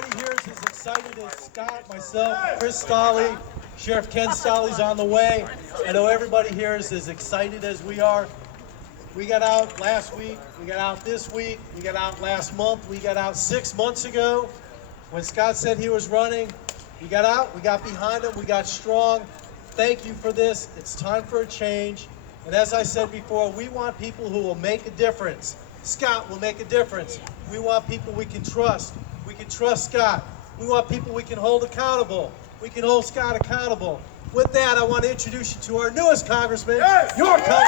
everybody here is as excited as Scott, myself, Chris Stolley, Sheriff Ken Stolley's on the way. I know everybody here is as excited as we are. We got out last week, we got out this week, we got out last month, we got out 6 months ago. When Scott said he was running, we got out, we got behind him, we got strong. Thank you for this. It's time for a change. And as I said before, we want people who will make a difference. Scott will make a difference. We want people we can trust. We can trust Scott. We want people we can hold accountable. We can hold Scott accountable. With that, I want to introduce you to our newest congressman, your congressman.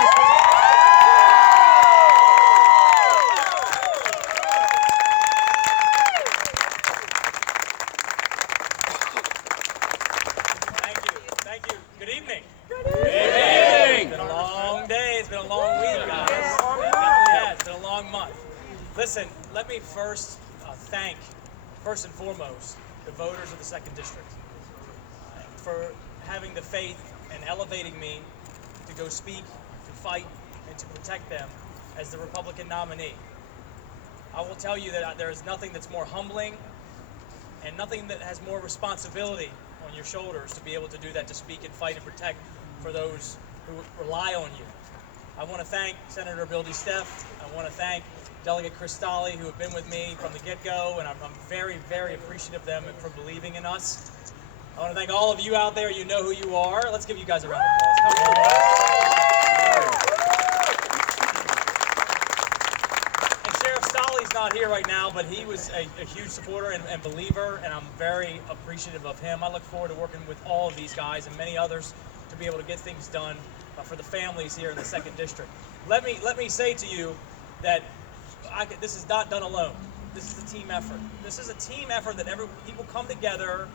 Thank you. Good evening. Good evening. It's been a long day. It's been a long week, guys. It definitely has. It's been a long month. Listen, let me first thank, first and foremost, the voters of the 2nd District for having the faith and elevating me to go speak, to fight, and to protect them as the Republican nominee. I will tell you that there is nothing that's more humbling and nothing that has more responsibility on your shoulders to be able to do that, to speak and fight and protect for those who rely on you. I want to thank Senator Bill DeSteph. I want to thank Delegate Chris Stolley, who have been with me from the get-go, and I'm very, very appreciative of them for believing in us. I want to thank all of you out there. You know who you are. Let's give you guys a round of applause. Come on. And Sheriff Stolley's not here right now, but he was a huge supporter and believer, and I'm very appreciative of him. I look forward to working with all of these guys and many others to be able to get things done for the families here in the 2nd District. Let me say to you that this is not done alone. This is a team effort. This is a team effort that people come together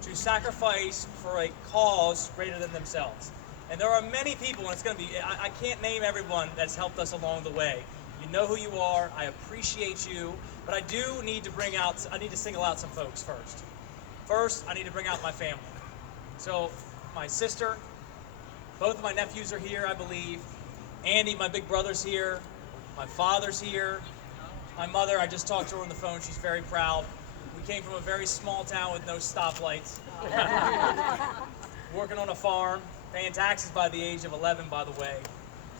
to sacrifice for a cause greater than themselves. And there are many people, and it's going to be, I can't name everyone that's helped us along the way. You know who you are. I appreciate you, but I do need to single out some folks first. First, I need to bring out my family. So, my sister, both of my nephews are here, I believe. Andy, my big brother's here. My father's here. My mother, I just talked to her on the phone. She's very proud. We came from a very small town with no stoplights. Working on a farm, paying taxes by the age of 11, by the way.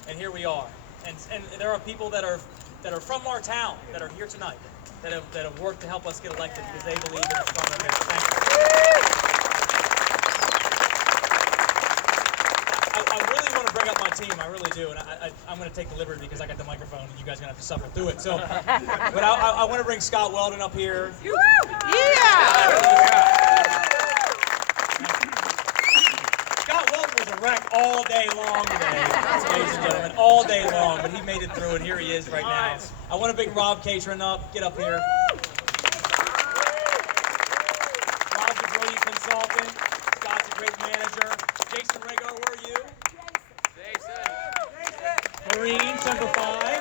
And here we are. And there are people that are from our town that are here tonight that have worked to help us get elected because they believe in a strong America. Thank you. I really want to bring up my team. I really do, and I'm going to take the liberty because I got the microphone, and you guys are going to have to suffer through it. So, but I want to bring Scott Weldon up here. Scott Weldon was a wreck all day long today, ladies and gentlemen, all day long, but he made it through, and here he is right now. I want to bring Rob Catron up. Get up here. Rob's a brilliant consultant. Scott's a great manager. Jason Rego, where are you? Marine, Semper Fi.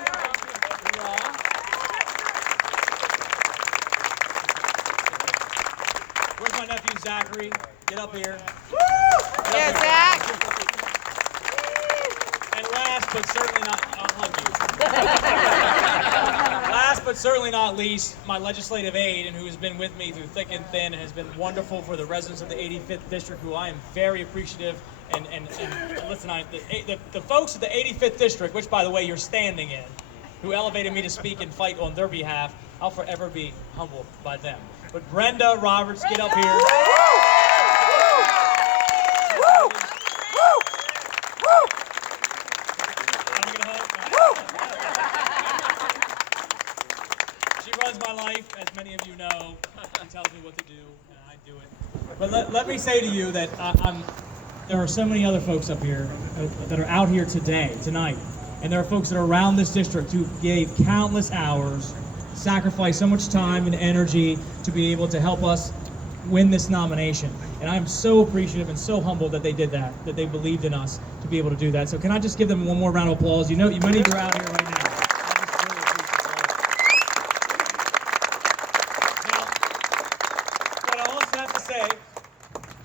Where's my nephew Zachary? Get up here. Yeah, Zach. And last but certainly not, I'll hug you. Last but certainly not least, my legislative aide, and who has been with me through thick and thin, and has been wonderful for the residents of the 85th District, who I am very appreciative. And listen, the folks of the 85th District, which, by the way, you're standing in, who elevated me to speak and fight on their behalf, I'll forever be humbled by them. But Brenda Roberts, get up here. She runs my life, as many of you know. She tells me what to do, and I do it. But let me say to you that there are so many other folks up here that are out here tonight, and there are folks that are around this district who gave countless hours, sacrificed so much time and energy to be able to help us win this nomination. And I'm so appreciative and so humbled that they did that they believed in us to be able to do that. So can I just give them one more round of applause? You know, many of you are out here right now.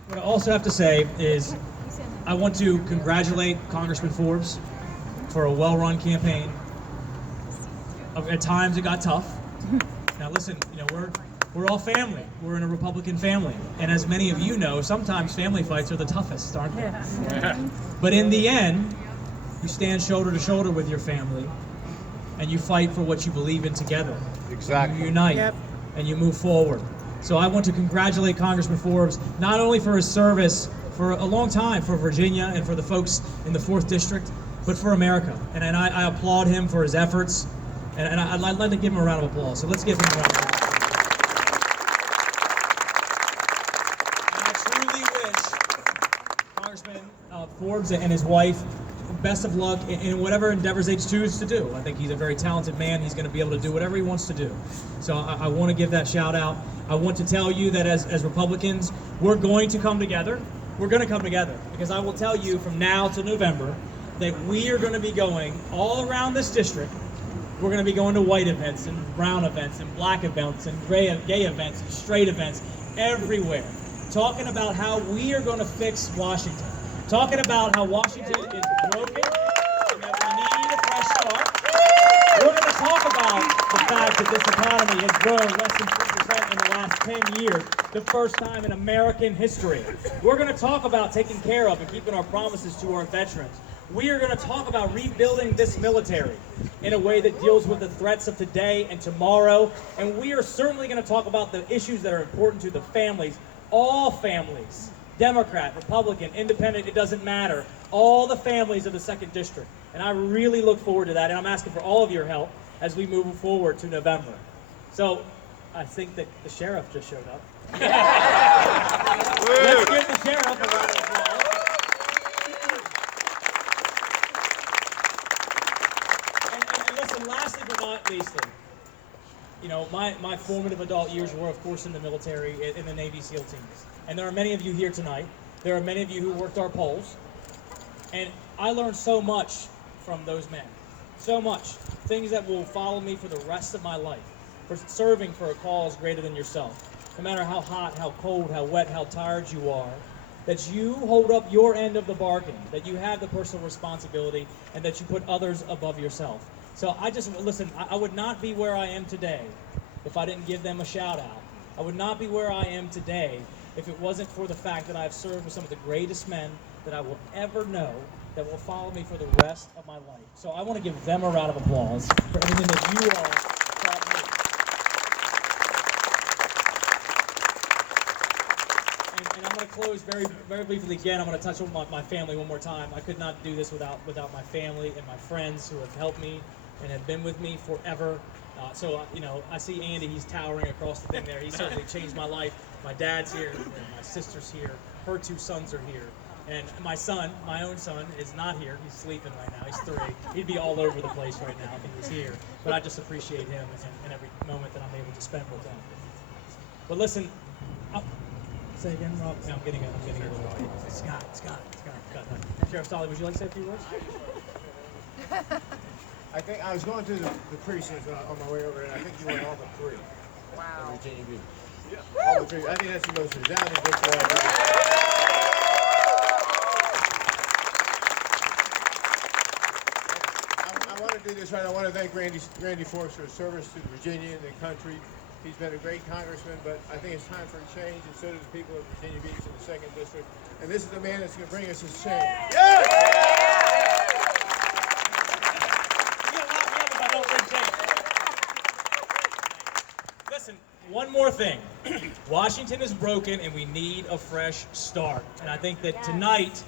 What I also have to say is I want to congratulate Congressman Forbes for a well-run campaign. At times it got tough. Now listen, we're all family. We're in a Republican family. And as many of you know, sometimes family fights are the toughest, aren't they? But in the end, you stand shoulder to shoulder with your family and you fight for what you believe in together. Exactly. You unite and you move forward. So I want to congratulate Congressman Forbes, not only for his service for a long time for Virginia and for the folks in the 4th District, but for America. And I applaud him for his efforts. And I'd like to give him a round of applause. So let's give him a round of applause. And I truly wish Congressman Forbes and his wife best of luck in whatever endeavors they choose to do. I think he's a very talented man. He's going to be able to do whatever he wants to do. So I want to give that shout out. I want to tell you that as Republicans, we're going to come together. We're going to come together because I will tell you from now to November that we are going to be going all around this district. We're going to be going to white events and brown events and black events and gay events and straight events everywhere, talking about how we are going to fix Washington, talking about how Washington is broken and that we need a fresh start. We're going to talk about the fact that this economy has grown less than 3% in the last 10 years, the first time in American history. We're going to talk about taking care of and keeping our promises to our veterans. We are going to talk about rebuilding this military in a way that deals with the threats of today and tomorrow. And we are certainly going to talk about the issues that are important to the families, all families, Democrat, Republican, Independent, it doesn't matter. All the families of the 2nd District. And I really look forward to that. And I'm asking for all of your help as we move forward to November. So I think that the sheriff just showed up. Let's give the sheriff a round of applause. And listen, lastly but not leastly, you know, my formative adult years were, of course, in the military, in the Navy SEAL teams. And there are many of you here tonight. There are many of you who worked our polls. And I learned so much from those men. So much. Things that will follow me for the rest of my life. For serving for a cause greater than yourself. No matter how hot, how cold, how wet, how tired you are. That you hold up your end of the bargain. That you have the personal responsibility. And that you put others above yourself. So listen, I would not be where I am today if I didn't give them a shout out. I would not be where I am today if it wasn't for the fact that I've served with some of the greatest men that I will ever know that will follow me for the rest of my life. So I want to give them a round of applause for everything that you all taught me. And I'm going to close very, very briefly again. I'm going to touch on my family one more time. I could not do this without my family and my friends who have helped me and have been with me forever. You know, I see Andy, he's towering across the thing there. He certainly changed my life. My dad's here, my sister's here, her 2 sons are here. And my son, my own son, is not here. He's sleeping right now. He's 3. He'd be all over the place right now if he was here. But I just appreciate him and every moment that I'm able to spend with him. But listen, say again, Rob? No, I'm getting it. Scott. Sheriff Stolley, would you like to say a few words? I think I was going through the precincts on my way over there, and I think you went all the 3. Wow. Virginia Beach. Yeah. All the 3. I think that's the most resounding victory. I want to do this right. I want to thank Randy Forbes for his service to Virginia and the country. He's been a great congressman, but I think it's time for a change, and so do the people of Virginia Beach in the 2nd District. And this is the man that's going to bring us his change. Yes! Listen, one more thing. Washington is broken and we need a fresh start. And I think that tonight,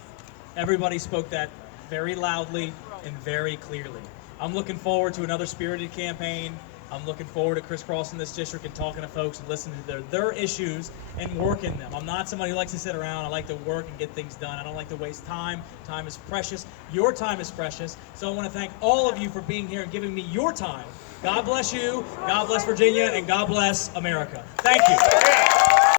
everybody spoke that very loudly and very clearly. I'm looking forward to another spirited campaign. I'm looking forward to crisscrossing this district and talking to folks and listening to their issues and working them. I'm not somebody who likes to sit around. I like to work and get things done. I don't like to waste time. Time is precious. Your time is precious. So I want to thank all of you for being here and giving me your time. God bless you, God bless Virginia, and God bless America. Thank you.